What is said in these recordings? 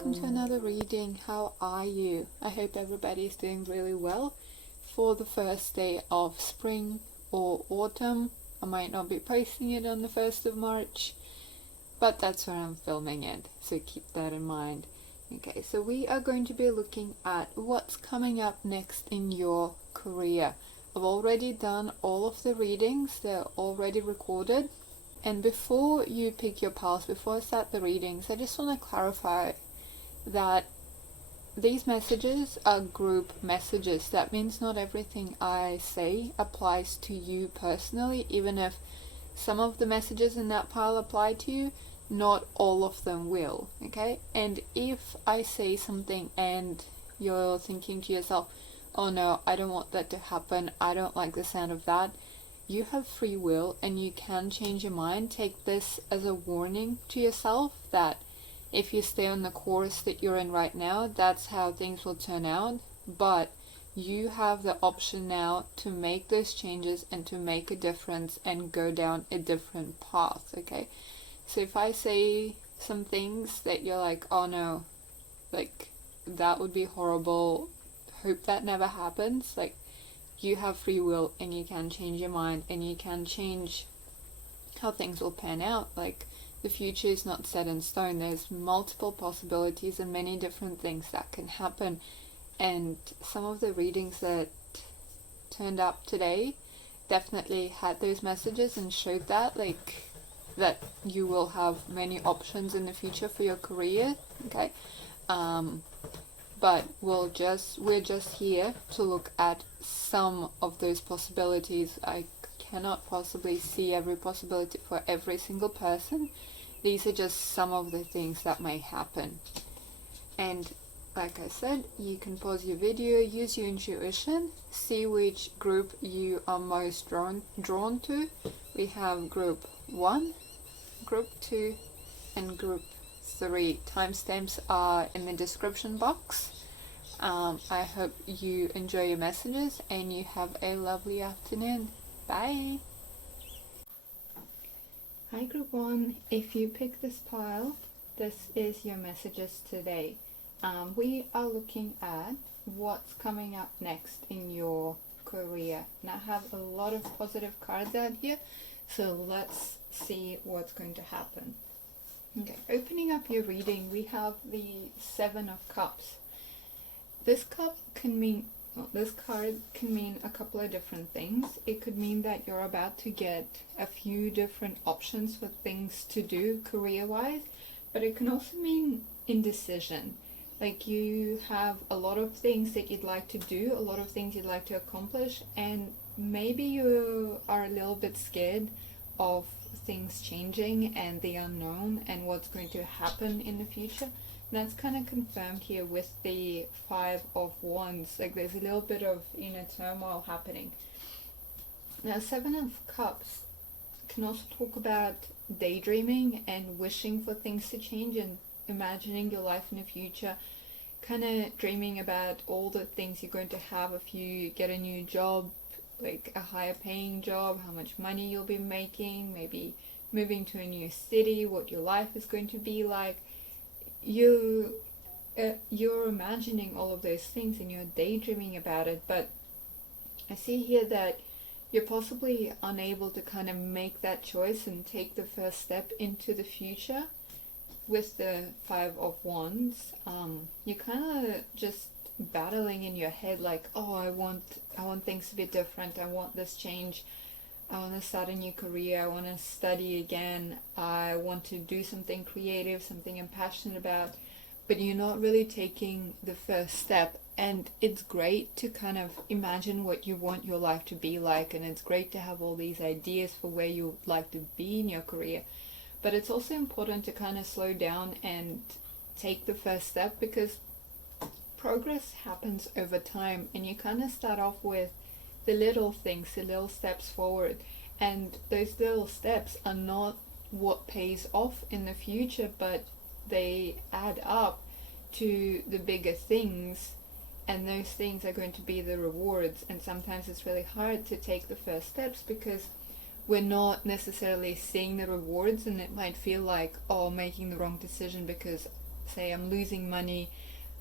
welcome to another reading. How are you? I hope everybody is doing really well for the first day of spring or autumn. I might not be posting it on the 1st of March, but that's where I'm filming it, so keep that in mind. Okay, so we are going to be looking at what's coming up next in your career. I've already done all of the readings, they're already recorded. And before you pick your piles, before I start the readings, I just want to clarify that these messages are group messages. That means not everything I say applies to you personally, even if some of the messages in that pile apply to you, not all of them will, okay? And if I say something and you're thinking to yourself, oh no, I don't want that to happen, I don't like the sound of that, you have free will and you can change your mind. Take this as a warning to yourself that if you stay on the course that you're in right now, that's how things will turn out. But you have the option now to make those changes and to make a difference and go down a different path, okay? So if I say some things that you're like, oh no, like that would be horrible, hope that never happens, like, you have free will and you can change your mind and you can change how things will pan out. Like, the future is not set in stone. There's multiple possibilities and many different things that can happen. And some of the readings that turned up today definitely had those messages and showed that, like, that you will have many options in the future for your career, okay? But we're just here to look at some of those possibilities. I cannot possibly see every possibility for every single person. These are just some of the things that may happen. And like I said, you can pause your video, use your intuition, see which group you are most drawn to. We have group 1, group 2, and group 3. Timestamps are in the description box. I hope you enjoy your messages and you have a lovely afternoon. Bye! Hi group 1, if you pick this pile, this is your messages today. We are looking at what's coming up next in your career. And I have a lot of positive cards out here, so let's see what's going to happen. Okay, opening up your reading, we have the 7 of Cups. This card can mean a couple of different things. It could mean that you're about to get a few different options for things to do career-wise, but it can also mean indecision. Like, you have a lot of things that you'd like to do, a lot of things you'd like to accomplish, and maybe you are a little bit scared of things changing and the unknown and what's going to happen in the future. And that's kind of confirmed here with the 5 of Wands. Like, there's a little bit of inner turmoil happening. Now, 7 of Cups can also talk about daydreaming and wishing for things to change and imagining your life in the future, kind of dreaming about all the things you're going to have if you get a new job, like a higher paying job, how much money you'll be making, maybe moving to a new city, what your life is going to be like. You're imagining all of those things and you're daydreaming about it, but I see here that you're possibly unable to kind of make that choice and take the first step into the future with the 5 of Wands. You're kind of just battling in your head, like, oh, I want things to be different, I want this change, I want to start a new career, I want to study again, I want to do something creative, something I'm passionate about, but you're not really taking the first step. And it's great to kind of imagine what you want your life to be like, and it's great to have all these ideas for where you'd like to be in your career, but it's also important to kind of slow down and take the first step, because progress happens over time, and you kind of start off with the little things, the little steps forward, and those little steps are not what pays off in the future, but they add up to the bigger things, and those things are going to be the rewards. And sometimes it's really hard to take the first steps because we're not necessarily seeing the rewards, and it might feel like, oh, making the wrong decision because say I'm losing money,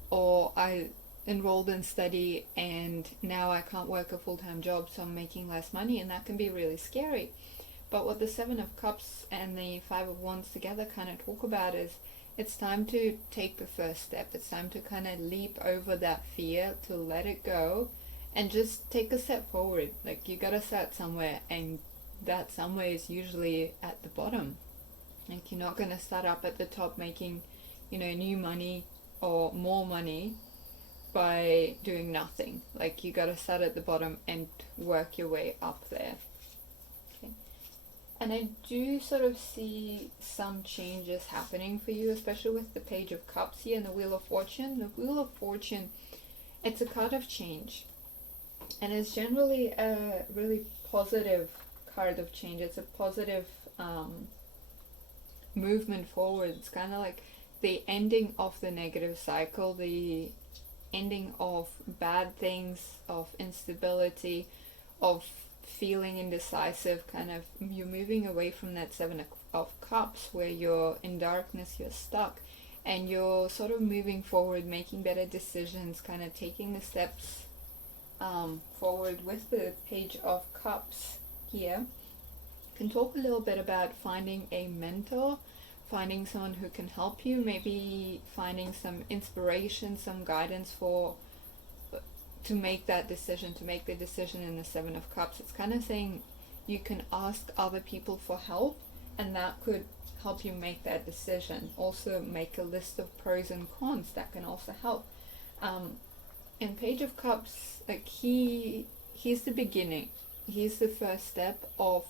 or I enrolled in study and now I can't work a full-time job, so I'm making less money, and that can be really scary. But what the Seven of Cups and the Five of Wands together kind of talk about is it's time to take the first step. It's time to kind of leap over that fear, to let it go, and just take a step forward. Like, you gotta start somewhere, and that somewhere is usually at the bottom. Like, you're not gonna start up at the top making, new money or more money by doing nothing. Like, you gotta start at the bottom and work your way up there. Okay. And I do sort of see some changes happening for you, especially with the Page of Cups here and the Wheel of Fortune. The Wheel of Fortune, it's a card of change, and it's generally a really positive card of change. It's a positive movement forward. It's kind of like the ending of the negative cycle, the ending of bad things, of instability, of feeling indecisive. Kind of, you're moving away from that Seven of Cups where you're in darkness, you're stuck, and you're sort of moving forward, making better decisions, kind of taking the steps forward. With the Page of Cups here, can talk a little bit about finding a mentor, finding someone who can help you, maybe finding some inspiration, some guidance to make that decision, to make the decision in the Seven of Cups. It's kind of saying you can ask other people for help, and that could help you make that decision. Also, make a list of pros and cons. That can also help. In Page of Cups, like, he's the beginning. He's the first step of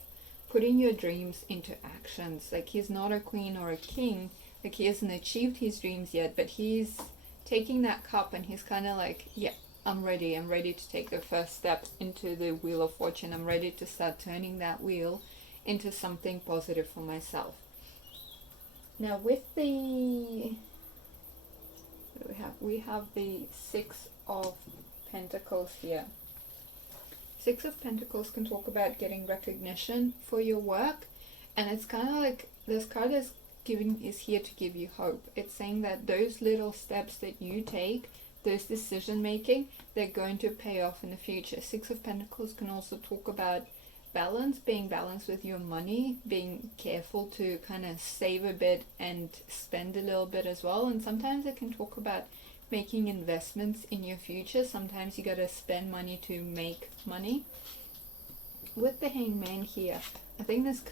putting your dreams into actions. Like, he's not a queen or a king. Like, he hasn't achieved his dreams yet, but he's taking that cup and he's kind of like, yeah, I'm ready to take the first step into the Wheel of Fortune. I'm ready to start turning that wheel into something positive for myself. Now, with the, what do we have? We have the Six of Pentacles here. Six of Pentacles can talk about getting recognition for your work, and it's kind of like this card is here to give you hope. It's saying that those little steps that you take, those decision making, they're going to pay off in the future. Six of Pentacles can also talk about balance, being balanced with your money, being careful to kind of save a bit and spend a little bit as well. And sometimes it can talk about making investments in your future. Sometimes you gotta spend money to make money. With the Hangman here, I think this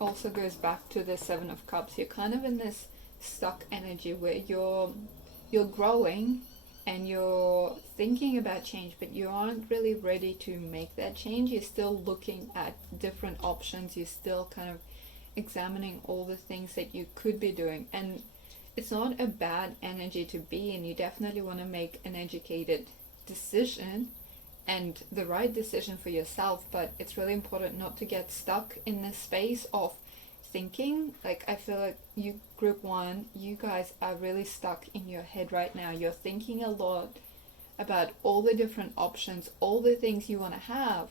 also goes back to the Seven of Cups. You're kind of in this stuck energy where you're growing and you're thinking about change, but you aren't really ready to make that change. You're still looking at different options. You're still kind of examining all the things that you could be doing, and it's not a bad energy to be in. You definitely want to make an educated decision and the right decision for yourself, but it's really important not to get stuck in this space of thinking. Like, I feel like you, group one, you guys are really stuck in your head right now. You're thinking a lot about all the different options, all the things you want to have,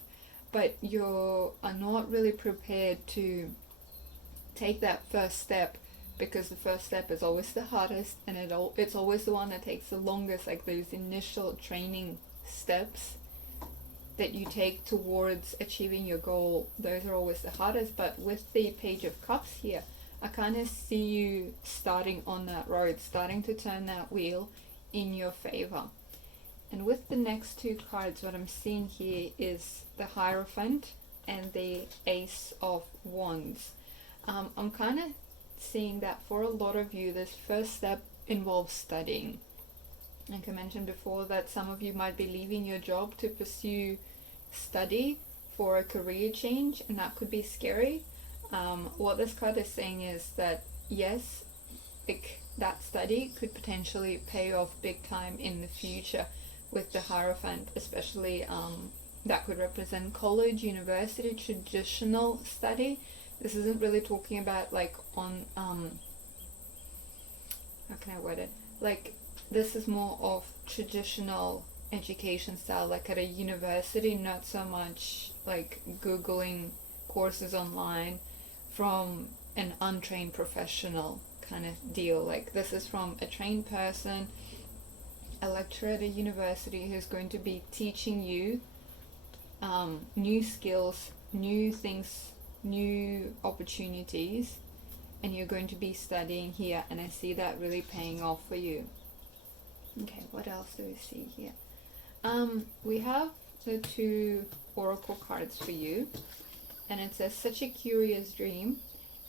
but you are not really prepared to take that first step, because the first step is always the hardest, and it's always the one that takes the longest. Like, those initial training steps that you take towards achieving your goal, those are always the hardest. But with the Page of Cups here, I kind of see you starting on that road, starting to turn that wheel in your favor. And with the next two cards, what I'm seeing here is the Hierophant and the Ace of Wands. I'm kind of seeing that for a lot of you, this first step involves studying. Like I mentioned before, that some of you might be leaving your job to pursue study for a career change, and that could be scary. What this card is saying is that yes, that study could potentially pay off big time in the future. With the Hierophant especially, that could represent college, university, traditional study. This isn't really talking about like on how can I word it, like this is more of traditional education style, like at a university, not so much like googling courses online from an untrained professional kind of deal. Like, this is from a trained person, a lecturer at a university who's going to be teaching you new skills, new things, new opportunities, and you're going to be studying here, and I see that really paying off for you. Okay, what else do we see here? We have the 2 oracle cards for you, and it says, such a curious dream,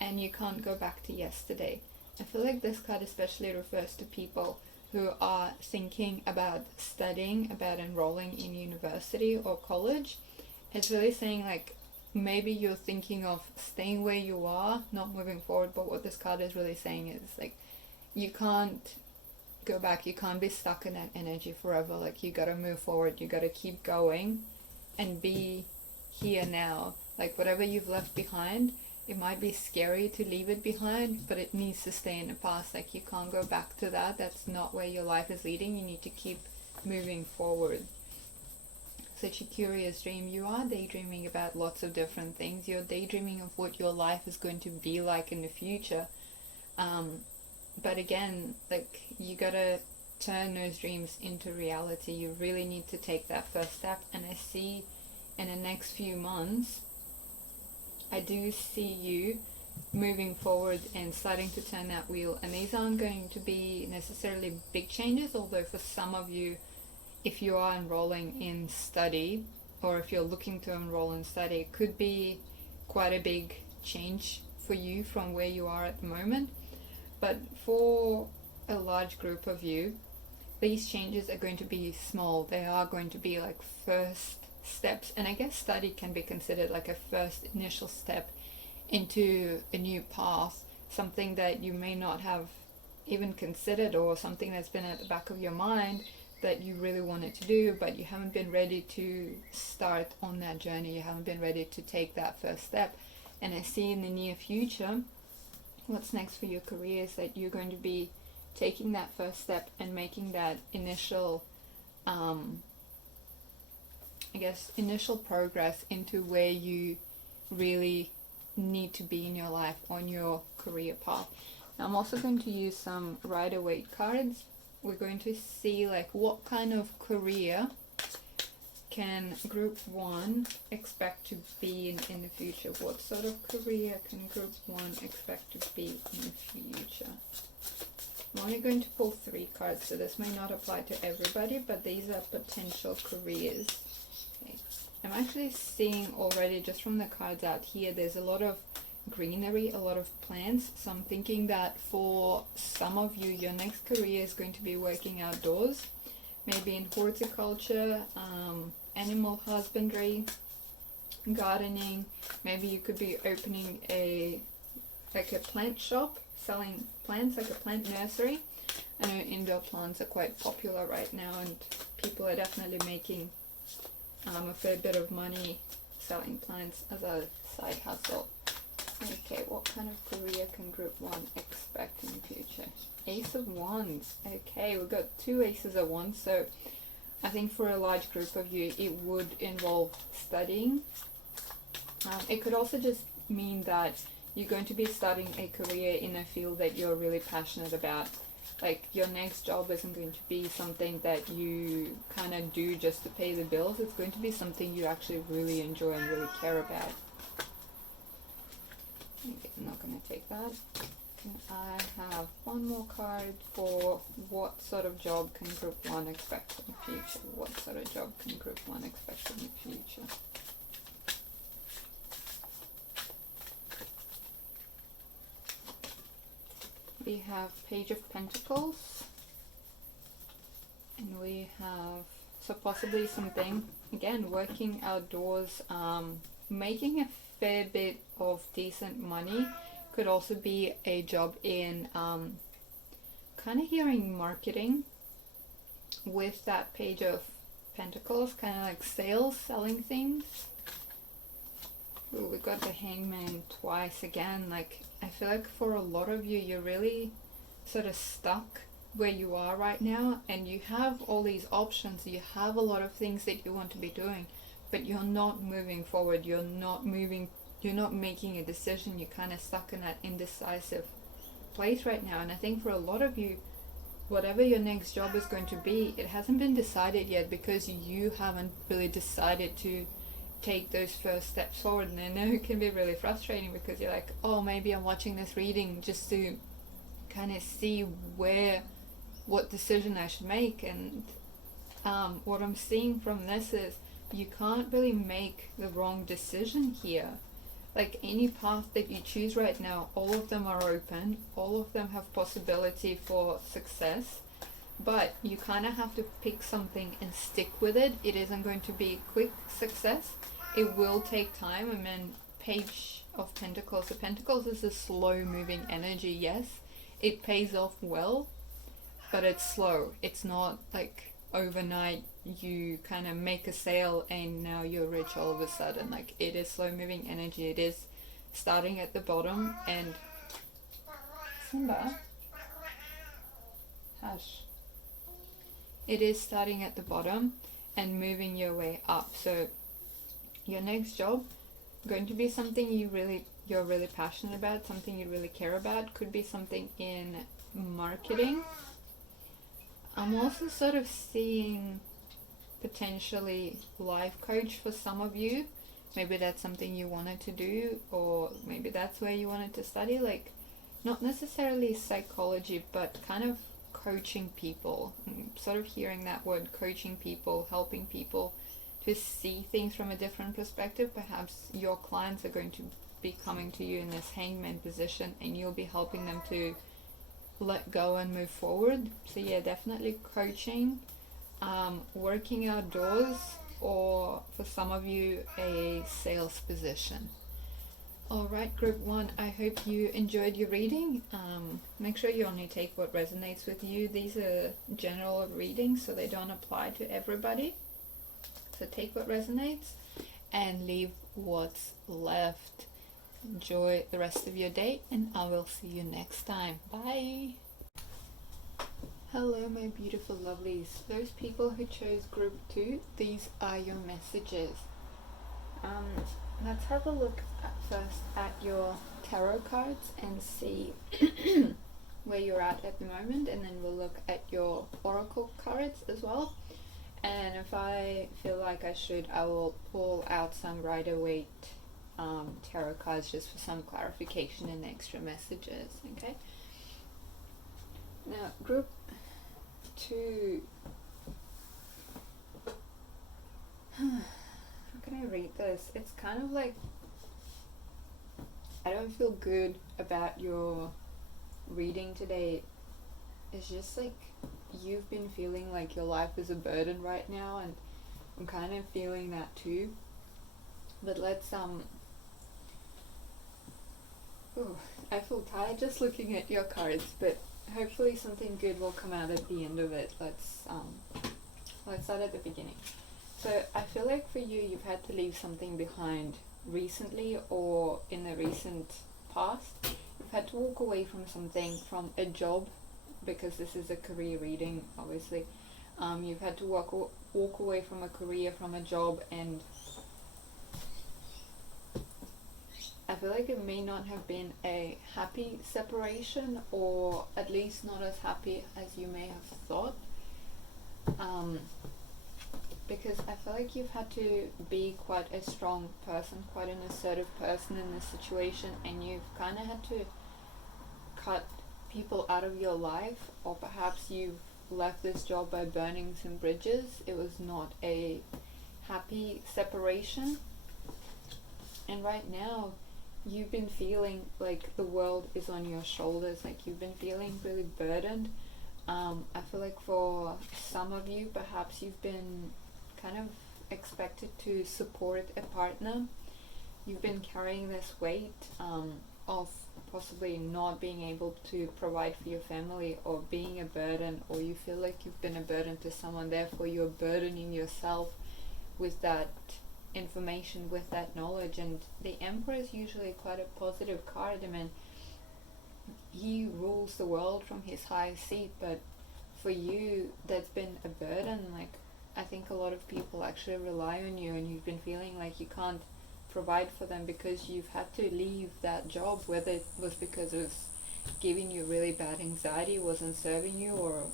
and you can't go back to yesterday. I feel like this card especially refers to people who are thinking about studying, about enrolling in university or college. It's really saying, like, maybe you're thinking of staying where you are, not moving forward, but what this card is really saying is, like, you can't go back, you can't be stuck in that energy forever. Like, you gotta move forward, you gotta keep going and be here now. Like, whatever you've left behind, it might be scary to leave it behind, but it needs to stay in the past. Like, you can't go back to that. That's not where your life is leading. You need to keep moving forward. Such a curious dream. You are daydreaming about lots of different things. You're daydreaming of what your life is going to be like in the future. But again, like, you gotta turn those dreams into reality. You really need to take that first step. And I see in the next few months, I do see you moving forward and starting to turn that wheel. And these aren't going to be necessarily big changes, although for some of you, if you are enrolling in study, or if you're looking to enroll in study, it could be quite a big change for you from where you are at the moment. But for a large group of you, these changes are going to be small. They are going to be like first steps. And I guess study can be considered like a first initial step into a new path, something that you may not have even considered, or something that's been at the back of your mind that you really wanted to do, but you haven't been ready to start on that journey. You haven't been ready to take that first step. And I see in the near future, what's next for your career is that you're going to be taking that first step and making that initial, initial progress into where you really need to be in your life, on your career path. Now, I'm also going to use some Rider-Waite cards. We're going to see, like, what kind of career can group 1 expect to be in the future? What sort of career can group 1 expect to be in the future? I'm only going to pull 3 cards, so this may not apply to everybody, but these are potential careers. Okay. I'm actually seeing already, just from the cards out here, there's a lot of greenery, a lot of plants. So I'm thinking that for some of you, your next career is going to be working outdoors, maybe in horticulture, animal husbandry, gardening. Maybe you could be opening a plant shop, selling plants, like a plant nursery. I know indoor plants are quite popular right now, and people are definitely making a fair bit of money selling plants as a side hustle. Okay, what kind of career can group 1 expect in the future? Ace of Wands. Okay, we've got 2 Aces of Wands, so I think for a large group of you, it would involve studying. It could also just mean that you're going to be starting a career in a field that you're really passionate about. Like, your next job isn't going to be something that you kind of do just to pay the bills. It's going to be something you actually really enjoy and really care about. Okay, I'm not going to take that. And I have one more card for what sort of job can group 1 expect in the future. What sort of job can group 1 expect in the future? We have Page of Pentacles, and we have, so possibly something, again, working outdoors, making a fair bit of decent money. Could also be a job in kind of hearing marketing with that Page of Pentacles, kind of like sales, selling things. Ooh, we got the Hangman twice again. Like, I feel like for a lot of you, you're really sort of stuck where you are right now, and you have all these options. You have a lot of things that you want to be doing, but you're not moving forward. You're not making a decision. You're kind of stuck in that indecisive place right now. And I think for a lot of you, whatever your next job is going to be, it hasn't been decided yet because you haven't really decided to take those first steps forward. And I know it can be really frustrating because you're like, oh, maybe I'm watching this reading just to kind of see what decision I should make. And what I'm seeing from this is you can't really make the wrong decision here. Like any path that you choose right now, all of them are open, all of them have possibility for success, but you kind of have to pick something and stick with it. It isn't going to be a quick success. It will take time. I mean, Page of Pentacles. The Pentacles is a slow moving energy, yes. It pays off well, but it's slow. It's not like overnight you kind of make a sale and now you're rich all of a sudden. Like, it is slow moving energy. It is starting at the bottom. And Simba, hush. It is starting at the bottom and moving your way up. So your next job going to be something you're really passionate about, something you really care about. Could be something in marketing. I'm also sort of seeing potentially life coach for some of you. Maybe that's something you wanted to do, or maybe that's where you wanted to study. Like, not necessarily psychology, but kind of coaching people. I'm sort of hearing that word, coaching people, helping people to see things from a different perspective. Perhaps your clients are going to be coming to you in this hangman position and you'll be helping them to let go and move forward. So yeah, definitely coaching, working outdoors, or for some of you, a sales position. Alright, group 1, I hope you enjoyed your reading. Make sure you only take what resonates with you. These are general readings, so they don't apply to everybody. So take what resonates and leave what's left. Enjoy the rest of your day, and I will see you next time. Bye. Hello, my beautiful lovelies. Those people who chose group 2, these are your messages. Let's have a look first at your tarot cards and see where you're at the moment, and then we'll look at your oracle cards as well. And if I feel like I should, I will pull out some Rider-Waite tarot cards just for some clarification and extra messages. Okay. Now, group 2. How can I read this? It's kind of like, I don't feel good about your reading today. It's just like you've been feeling like your life is a burden right now, and I'm kind of feeling that too. But let's I feel tired just looking at your cards, but hopefully something good will come out at the end of it. Let's start at the beginning. So I feel like for you, you've had to leave something behind recently or in the recent past. You've had to walk away from something, from a job, because this is a career reading, obviously. You've had to walk away from a career, from a job, and I feel like it may not have been a happy separation, or at least not as happy as you may have thought. Because I feel like you've had to be quite a strong person, quite an assertive person in this situation, and you've kind of had to cut people out of your life, or perhaps you've left this job by burning some bridges. It was not a happy separation, and right now you've been feeling like the world is on your shoulders, like you've been feeling really burdened. I feel like for some of you, perhaps you've been kind of expected to support a partner. You've been carrying this weight of possibly not being able to provide for your family, or being a burden, or you feel like you've been a burden to someone, therefore you're burdening yourself with that information, with that knowledge. And the Emperor is usually quite a positive card. I mean, he rules the world from his high seat, but for you that's been a burden. Like, I think a lot of people actually rely on you, and you've been feeling like you can't provide for them because you've had to leave that job, whether it was because of giving you really bad anxiety, wasn't serving you, or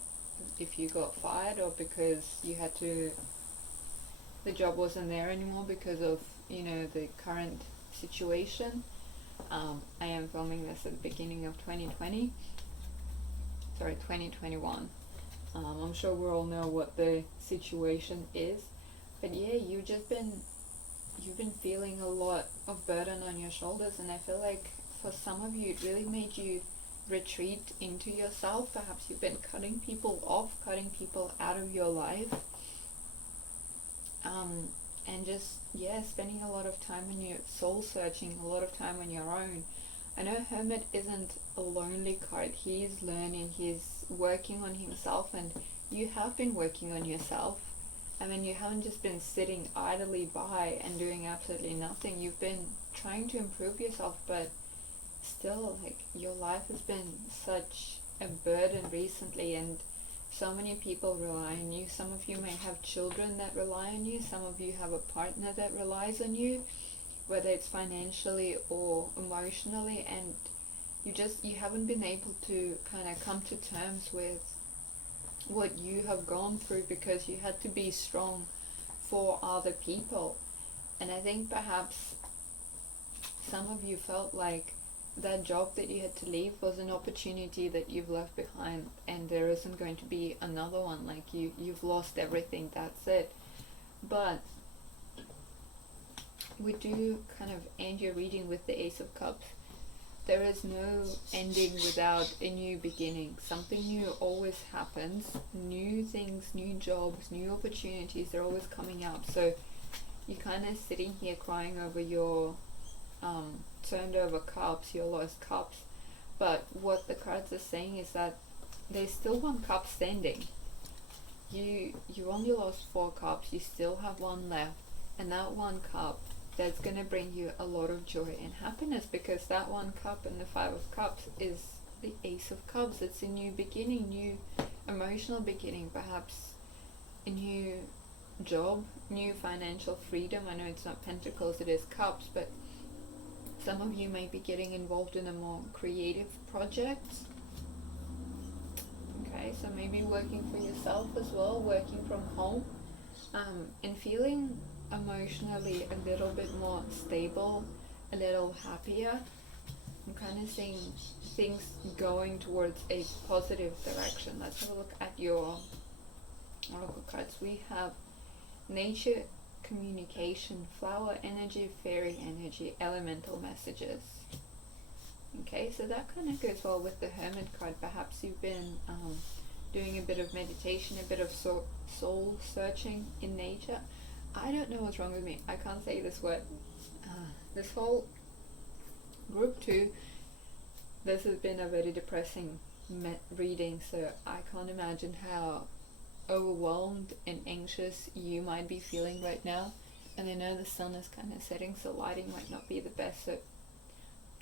if you got fired, or because you had to, the job wasn't there anymore because of, you know, the current situation. I am filming this at the beginning of 2021. I'm sure we all know what the situation is, but yeah, you've been feeling a lot of burden on your shoulders, and I feel like for some of you it really made you retreat into yourself. Perhaps you've been cutting people off, cutting people out of your life, and just, yeah, spending a lot of time on your soul searching, a lot of time on your own. I know Hermit isn't a lonely card. He's learning, he's working on himself, and you have been working on yourself. I mean, you haven't just been sitting idly by and doing absolutely nothing. You've been trying to improve yourself, but still, like, your life has been such a burden recently, and so many people rely on you. Some of you may have children that rely on you. Some of you have a partner that relies on you, whether it's financially or emotionally, and you haven't been able to kind of come to terms with what you have gone through because you had to be strong for other people. And I think perhaps some of you felt like that job that you had to leave was an opportunity that you've left behind, and there isn't going to be another one. Like, you've lost everything, that's it. But we do kind of end your reading with the Ace of Cups. There is no ending without a new beginning. Something new always happens. New things, new jobs, new opportunities, they're always coming up. So you're kind of sitting here crying over your turned over cups, your lost cups. But what the cards are saying is that there's still one cup standing. You only lost 4 cups, you still have one left, and that one cup, that's going to bring you a lot of joy and happiness, because that one cup and the 5 of Cups is the Ace of Cups. It's a new beginning, new emotional beginning, perhaps a new job, new financial freedom. I know it's not Pentacles, it is Cups, but some of you may be getting involved in a more creative project. Okay, so maybe working for yourself as well, working from home, and feeling emotionally a little bit more stable, a little happier. I'm kind of seeing things going towards a positive direction. Let's have a look at your oracle cards. We have nature, communication, flower energy, fairy energy, elemental messages. Okay, so that kind of goes well with the Hermit card. Perhaps you've been doing a bit of meditation, a bit of soul searching in nature. I don't know what's wrong with me. I can't say this word. This whole group 2, this has been a very depressing reading, so I can't imagine how overwhelmed and anxious you might be feeling right now. And I know the sun is kind of setting, so lighting might not be the best, so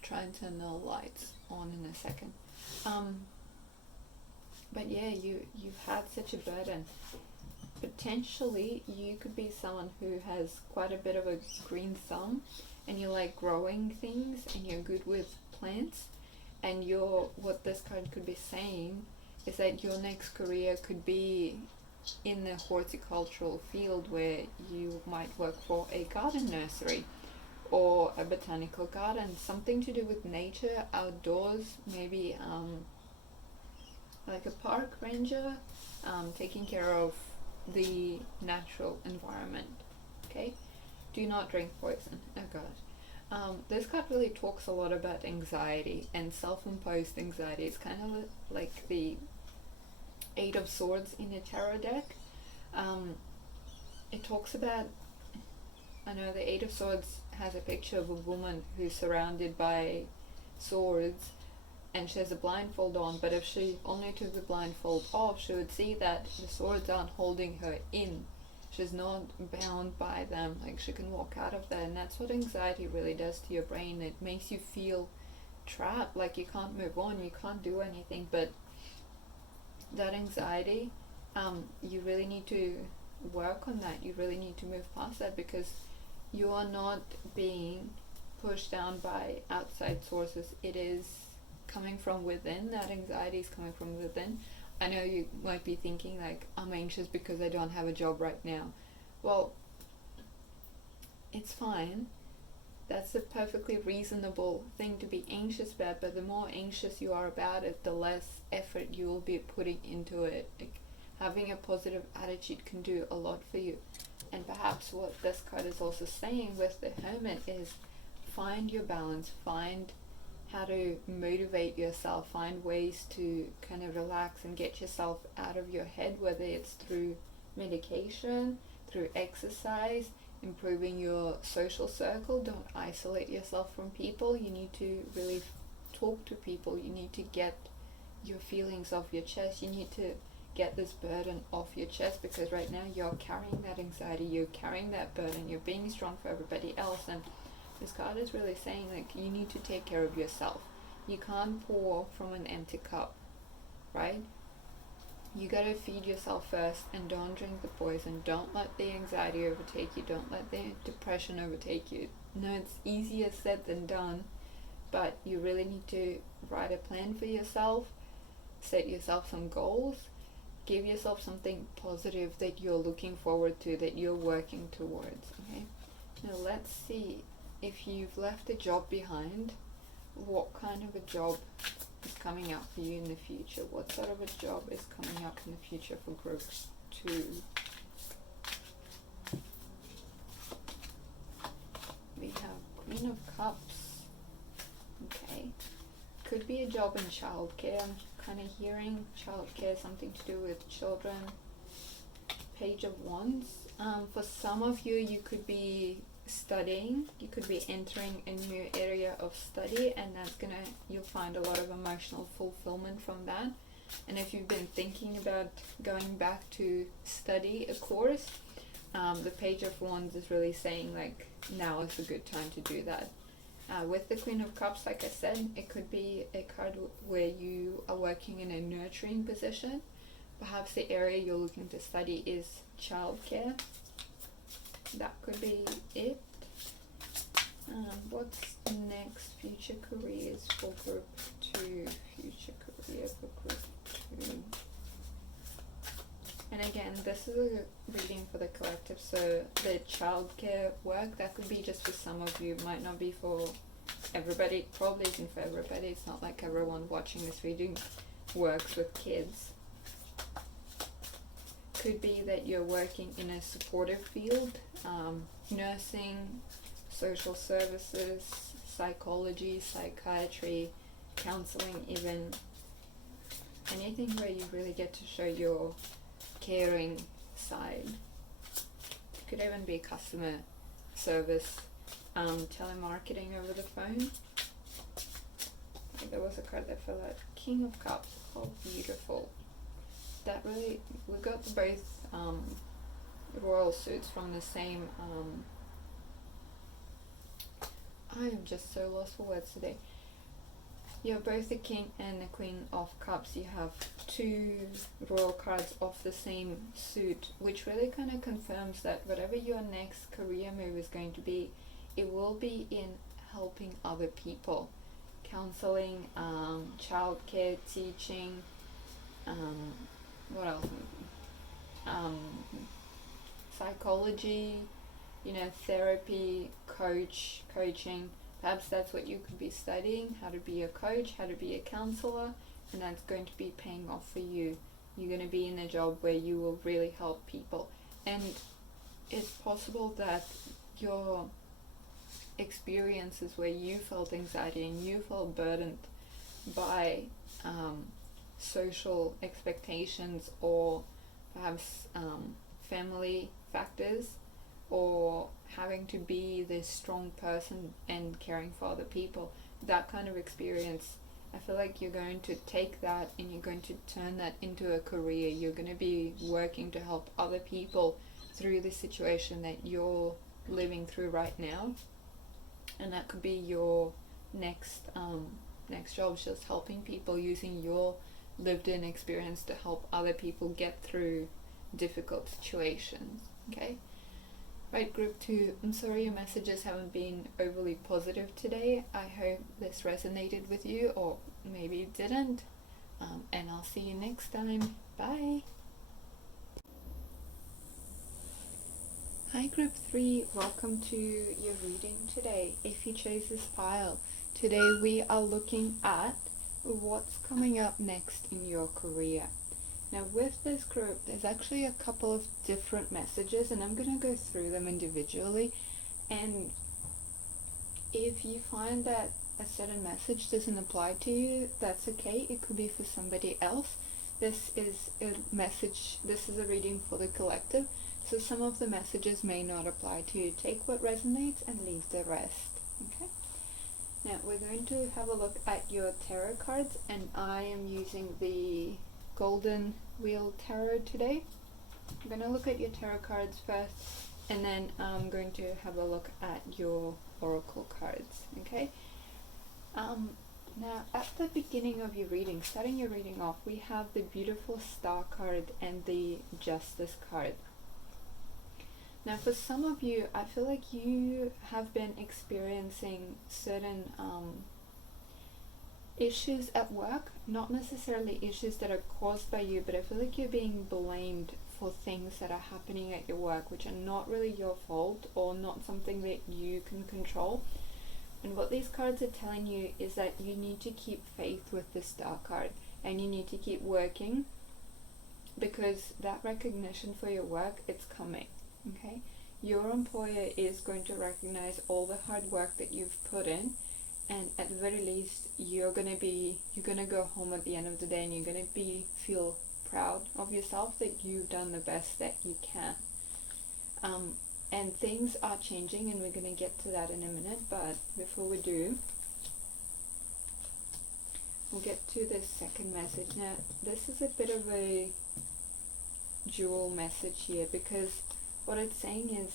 try and turn the lights on in a second. But yeah, you've had such a burden. Potentially you could be someone who has quite a bit of a green thumb, and you like growing things, and you're good with plants, and what this card could be saying is that your next career could be in the horticultural field, where you might work for a garden nursery or a botanical garden, something to do with nature, outdoors, maybe like a park ranger, taking care of the natural environment. Okay, do not drink poison. Oh god. This card really talks a lot about anxiety and self-imposed anxiety. It's kind of like the 8 of Swords in a tarot deck. It talks about, I know the 8 of Swords has a picture of a woman who's surrounded by swords, and she has a blindfold on, but if she only took the blindfold off, she would see that the swords aren't holding her in. She's not bound by them, like she can walk out of there. And that's what anxiety really does to your brain. It makes you feel trapped, like you can't move on, you can't do anything. But that anxiety, you really need to work on that. You really need to move past that, because you are not being pushed down by outside sources. It is coming from within. That anxiety is coming from within. I know you might be thinking like, I'm anxious because I don't have a job right now. Well, it's fine. That's a perfectly reasonable thing to be anxious about, but the more anxious you are about it, the less effort you will be putting into it. Like, having a positive attitude can do a lot for you. And perhaps what this card is also saying with the Hermit is find your balance, find how to motivate yourself, find ways to kind of relax and get yourself out of your head, whether it's through medication, through exercise, improving your social circle. Don't isolate yourself from people. You need to really talk to people. You need to get your feelings off your chest. You need to get this burden off your chest, because right now you're carrying that anxiety, you're carrying that burden, you're being strong for everybody else. And this card is really saying like you need to take care of yourself. You can't pour from an empty cup, right? You gotta feed yourself first, and don't drink the poison. Don't let the anxiety overtake you. Don't let the depression overtake you. No, it's easier said than done, but you really need to write a plan for yourself, set yourself some goals, give yourself something positive that you're looking forward to, that you're working towards. Okay, now let's see, if you've left a job behind, what kind of a job is coming up for you in the future? What sort of a job is coming up in the future for group 2? We have Queen of Cups. Okay, could be a job in childcare. I'm kind of hearing childcare, something to do with children. Page of Wands. For some of you, you could be studying, you could be entering a new area of study, and you'll find a lot of emotional fulfillment from that. And if you've been thinking about going back to study a course, the Page of Wands is really saying like now is a good time to do that. With the Queen of Cups, like I said, it could be a card where you are working in a nurturing position. Perhaps the area you're looking to study is childcare. That could be it. What's next? Future careers for group 2. Future career for group 2. And again, this is a reading for the collective, so the childcare work, that could be just for some of you, it might not be for everybody. It probably isn't for everybody. It's not like everyone watching this reading works with kids. Could be that you're working in a supportive field, nursing, social services, psychology, psychiatry, counseling, even anything where you really get to show your caring side. It could even be customer service, telemarketing over the phone. There was a card that fell out. King of Cups. Oh, beautiful. That really, we got both royal suits from the same, I am just so lost for words today. You're both the King and the Queen of Cups. You have 2 royal cards of the same suit, which really kind of confirms that whatever your next career move is going to be, it will be in helping other people. Counseling, childcare, teaching, what else? Psychology, therapy, coaching. Perhaps that's what you could be studying, how to be a coach, how to be a counselor, and that's going to be paying off for you. You're going to be in a job where you will really help people. And it's possible that your experiences where you felt anxiety and you felt burdened by social expectations, or perhaps family factors, or having to be this strong person and caring for other people, that kind of experience, I feel like you're going to take that and you're going to turn that into a career. You're going to be working to help other people through the situation that you're living through right now, and that could be your next job, just helping people, using your lived in experience to help other people get through difficult situations. Okay, Right, group 2, I'm sorry your messages haven't been overly positive today. I hope this resonated with you, or maybe it didn't. And I'll see you next time. Bye. Hi, group 3, welcome to your reading today. If you chose this pile, today we are looking at what's coming up next in your career. Now with this group, there's actually a couple of different messages, and I'm going to go through them individually. And if you find that a certain message doesn't apply to you, that's okay. It could be for somebody else. This is a message, this is a reading for the collective, so some of the messages may not apply to you. Take what resonates and leave the rest. Okay? Now we're going to have a look at your tarot cards, and I am using the Golden Wheel Tarot today. I'm going to look at your tarot cards first, and then I'm going to have a look at your oracle cards. Okay? Now at the beginning of your reading, starting your reading off, we have the beautiful Star card and the Justice card. Now for some of you, I feel like you have been experiencing certain issues at work, not necessarily issues that are caused by you, but I feel like you're being blamed for things that are happening at your work which are not really your fault or not something that you can control. And what these cards are telling you is that you need to keep faith with the Star card, and you need to keep working, because that recognition for your work, it's coming. Okay? Your employer is going to recognize all the hard work that you've put in, and at the very least you're gonna go home at the end of the day and you're gonna feel proud of yourself that you've done the best that you can. And things are changing, and we're gonna get to that in a minute, but before we do, we'll get to the second message. Now this is a bit of a dual message here, because what it's saying is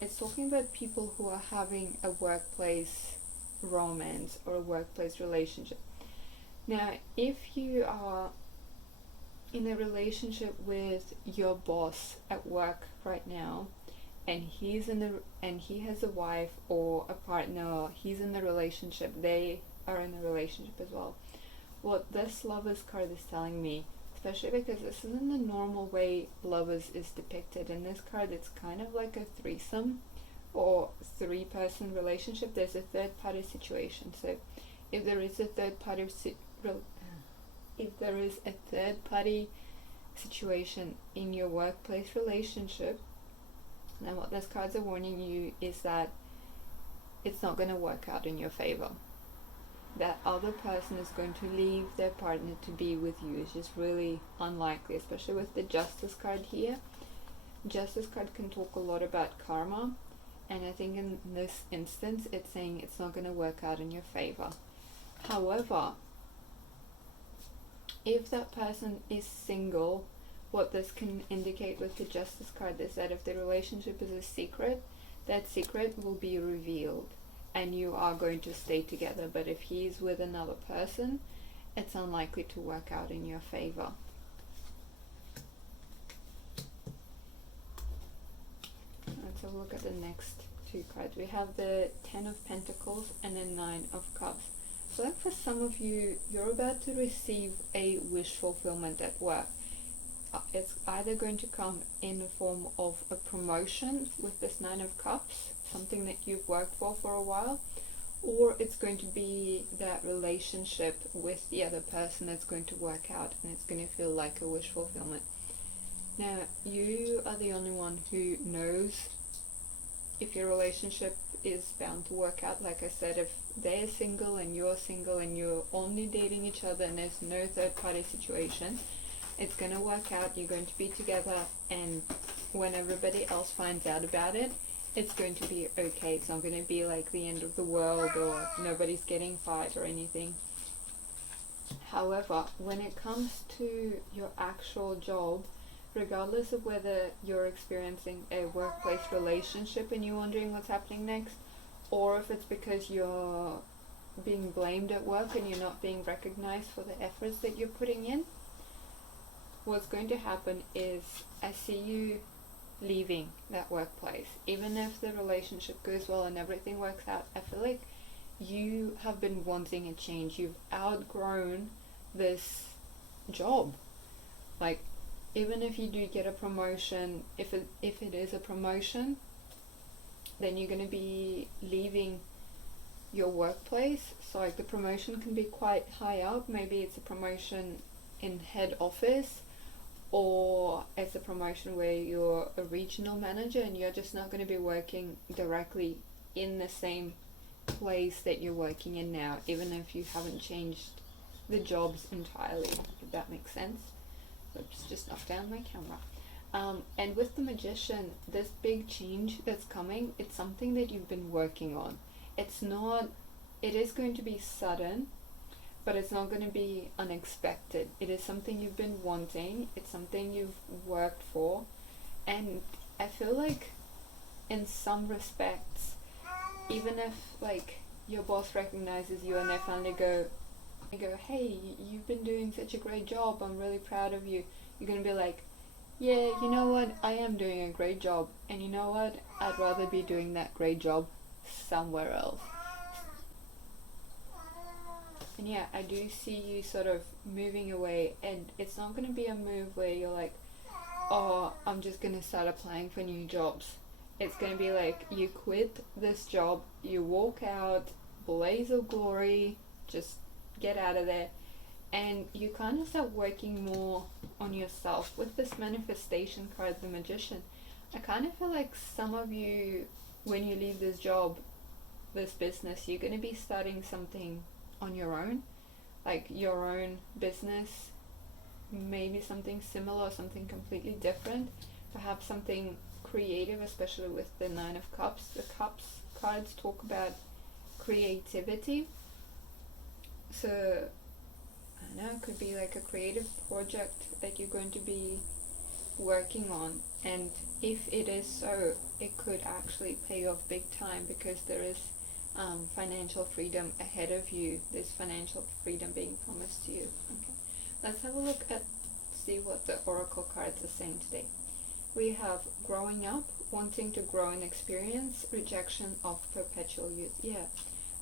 it's talking about people who are having a workplace romance or a workplace relationship. Now if you are in a relationship with your boss at work right now, and he has a wife or a partner, or he's in the relationship, they are in a relationship as well, what this Lovers card is telling me, especially because this isn't the normal way Lovers is depicted. In this card, it's kind of like a threesome or three-person relationship. There's a third-party situation. So if there is a third-party situation in your workplace relationship, then what these cards are warning you is that it's not going to work out in your favor. That other person is going to leave their partner to be with you. It's just really unlikely, especially with the Justice card here. Justice card can talk a lot about karma, and I think in this instance it's saying it's not going to work out in your favor. However, if that person is single, what this can indicate with the Justice card is that if the relationship is a secret, that secret will be revealed and you are going to stay together. But if he's with another person, it's unlikely to work out in your favor. Let's have a look at the next two cards. We have the 10 of Pentacles and the 9 of Cups. So like for some of you, you're about to receive a wish fulfillment at work. It's either going to come in the form of a promotion with this 9 of Cups, something that you've worked for a while, or it's going to be that relationship with the other person that's going to work out, and it's going to feel like a wish fulfillment. Now, you are the only one who knows if your relationship is bound to work out. Like I said, if they're single and you're only dating each other and there's no third party situation, it's going to work out, you're going to be together, and when everybody else finds out about it, it's going to be okay. It's not going to be like the end of the world or nobody's getting fired or anything. However, when it comes to your actual job, regardless of whether you're experiencing a workplace relationship and you're wondering what's happening next, or if it's because you're being blamed at work and you're not being recognized for the efforts that you're putting in, what's going to happen is I see you leaving that workplace. Even if the relationship goes well and everything works out, I feel like you have been wanting a change. You've outgrown this job. Like, even if you do get a promotion, if it is a promotion, then you're going to be leaving your workplace. So like the promotion can be quite high up. Maybe it's a promotion in head office, or it's a promotion where you're a regional manager and you're just not going to be working directly in the same place that you're working in now, even if you haven't changed the jobs entirely, if that makes sense. Oops, just knocked down my camera. And with the Magician, this big change that's coming, it's something that you've been working on. It is going to be sudden, but it's not going to be unexpected. It is something you've been wanting. It's something you've worked for. And I feel like in some respects, even if like your boss recognizes you and they finally go, hey, you've been doing such a great job, I'm really proud of you, you're going to be like, yeah, you know what, I am doing a great job, and you know what, I'd rather be doing that great job somewhere else. And yeah, I do see you sort of moving away, and it's not going to be a move where you're like, oh, I'm just going to start applying for new jobs. It's going to be like, you quit this job, you walk out, blaze of glory, just get out of there, and you kind of start working more on yourself. With this manifestation card, the Magician, I kind of feel like some of you, when you leave this job, this business, you're going to be starting something on your own, like your own business, maybe something similar, something completely different, perhaps something creative, especially with the Nine of Cups. The Cups cards talk about creativity, so I don't know, it could be like a creative project that you're going to be working on, and if it is so, it could actually pay off big time, because there is financial freedom ahead of you. There's financial freedom being promised to you. Okay, let's have a look at, see what the oracle cards are saying today. We have growing up, wanting to grow in experience, rejection of perpetual youth. Yeah,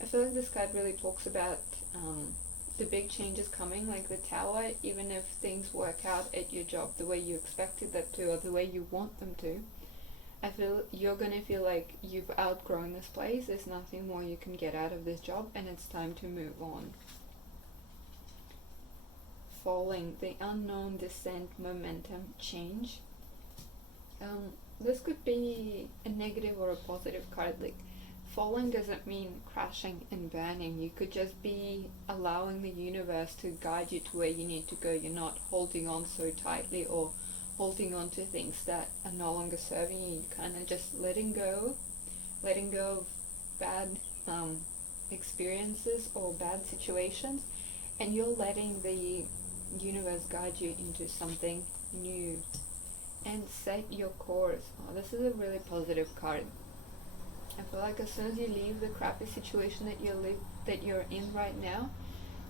I feel like this card really talks about the big changes coming, like the Tower. Even if things work out at your job the way you expected them to, or the way you want them to, I feel you're going to feel like you've outgrown this place. There's nothing more you can get out of this job, and it's time to move on. Falling, the unknown, descent, momentum, change. This could be a negative or a positive card. Like, falling doesn't mean crashing and burning. You could just be allowing the universe to guide you to where you need to go. You're not holding on so tightly or holding on to things that are no longer serving you. You're kind of just letting go of bad experiences or bad situations, and you're letting the universe guide you into something new. And set your course. Oh, this is a really positive card. I feel like as soon as you leave the crappy situation that you're in right now,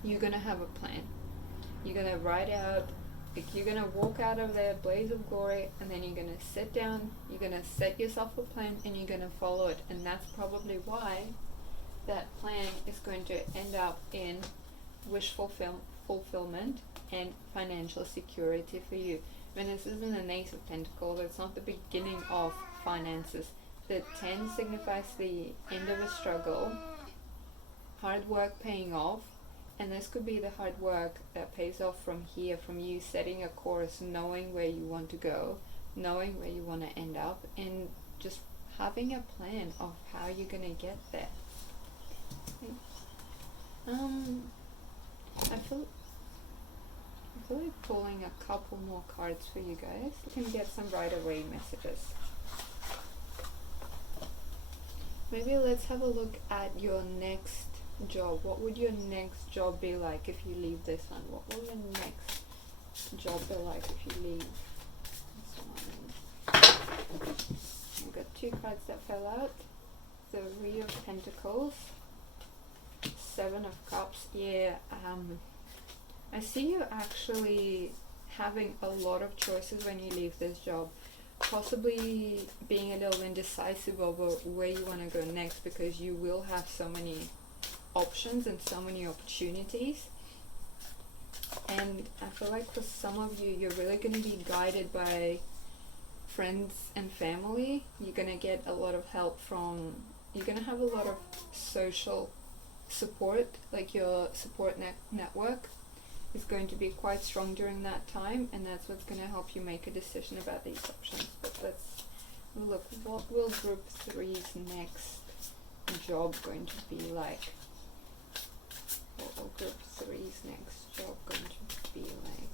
you're gonna have a plan. You're gonna write out, like, you're gonna walk out of there blaze of glory, and then you're gonna sit down, you're gonna set yourself a plan, and you're gonna follow it. And that's probably why that plan is going to end up in wish fulfillment and financial security for you. When this isn't an Ace of Pentacles, it's not the beginning of finances. The 10 signifies the end of a struggle, hard work paying off, and this could be the hard work that pays off from here, from you setting a course, knowing where you want to go, knowing where you want to end up, and just having a plan of how you're going to get there. I feel like pulling a couple more cards for you guys. You can get some right away messages. Maybe let's have a look at your next job. What would your next job be like if you leave this one? What will your next job be like if you leave this one? We've got two cards that fell out. The Three of Pentacles, Seven of Cups. Yeah, I see you actually having a lot of choices when you leave this job. possibly being a little indecisive over where you want to go next, because you will have so many options and so many opportunities. And I feel like for some of you, you're really going to be guided by friends and family. You're going to get a lot of help from, you're going to have a lot of social support, like your support network is going to be quite strong during that time, and that's what's going to help you make a decision about these options. But let's look, what will group 3's next job going to be like? What will group 3's next job going to be like?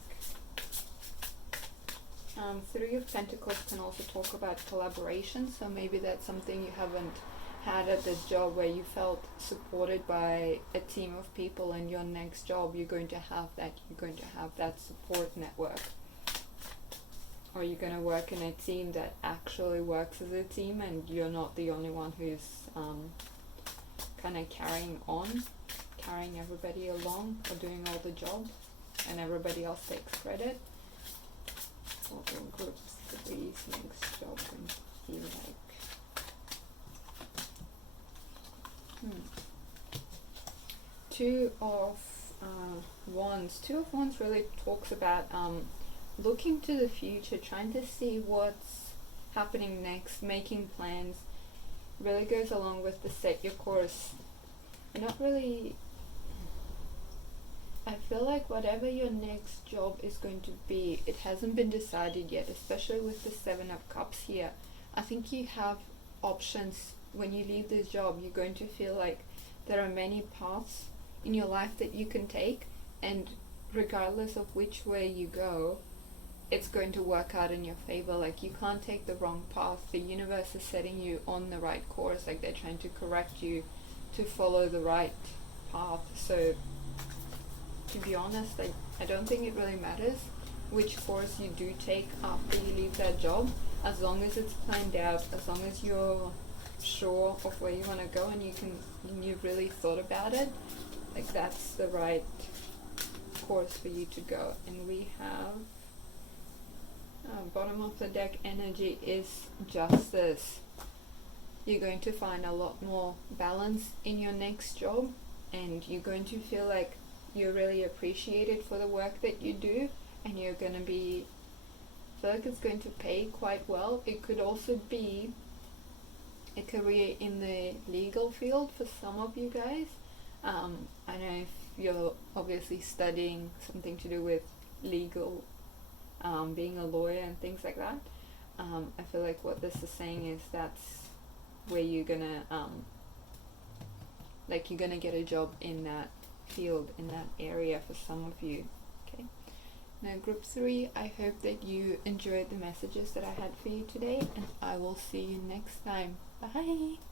Three of Pentacles can also talk about collaboration, so maybe that's something you haven't had at this job, where you felt supported by a team of people. In your next job, you're going to have that support network, or you're going to work in a team that actually works as a team, and you're not the only one who's kind of carrying everybody along, or doing all the job, and everybody else takes credit. What will group 3's next job going to be like? Two of Wands. Two of Wands really talks about looking to the future, trying to see what's happening next, making plans. Really goes along with the set your course. You're not really, I feel like whatever your next job is going to be, it hasn't been decided yet, especially with the 7 of Cups here. I think you have options. When you leave this job, you're going to feel like there are many paths in your life that you can take, and regardless of which way you go, it's going to work out in your favor. Like, you can't take the wrong path. The universe is setting you on the right course. Like, they're trying to correct you to follow the right path. So to be honest, like, I don't think it really matters which course you do take after you leave that job, as long as it's planned out, as long as you're sure of where you want to go, and you've really thought about it. Like, that's the right course for you to go. And we have bottom of the deck energy is Justice. You're going to find a lot more balance in your next job, and you're going to feel like you're really appreciated for the work that you do, and you're going to be, I feel like it's going to pay quite well. It could also be a career in the legal field for some of you guys. I know if you're obviously studying something to do with legal, being a lawyer and things like that, I feel like what this is saying is that's where you're gonna you're gonna get a job in that field, in that area for some of you. Okay. Now group 3, I hope that you enjoyed the messages that I had for you today, and I will see you next time. Bye.